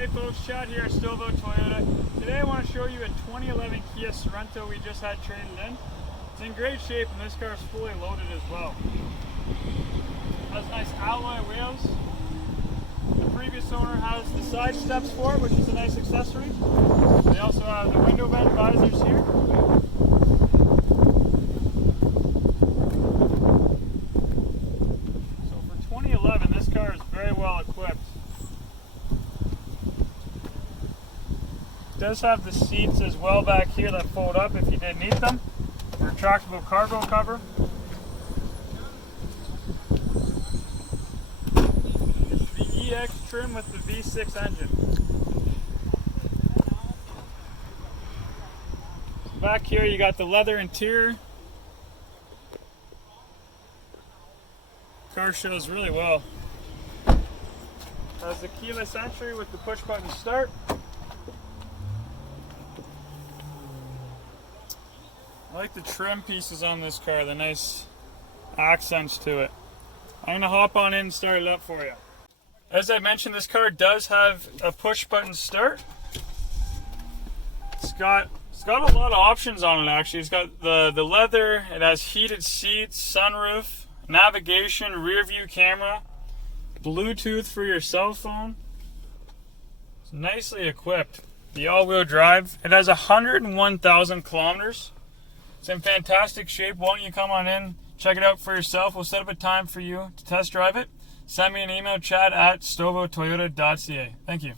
Hey folks, Chad here at Stouffville Toyota. Today I want to show you a 2011 Kia Sorento we just had traded in. It's in great shape and this car is fully loaded as well. It has nice alloy wheels. The previous owner has the side steps for it, which is a nice accessory. They also have the window vent visors here. So for 2011, this car is very well equipped. It does have the seats as well back here that fold up if you did need them. Retractable cargo cover. It's the EX trim with the V6 engine. Back here you got the leather interior. Car shows really well. Has the keyless entry with the push button start. I like the trim pieces on this car, the nice accents to it. I'm going to hop on in and start it up for you. As I mentioned, this car does have a push button start. It's got a lot of options on it actually. It's got the leather, it has heated seats, sunroof, navigation, rear view camera, Bluetooth for your cell phone. It's nicely equipped. The all-wheel drive. It has 101,000 kilometers. It's in fantastic shape. Why don't you come on in, check it out for yourself. We'll set up a time for you to test drive it. Send me an email, chad@stouffvilletoyota.ca. Thank you.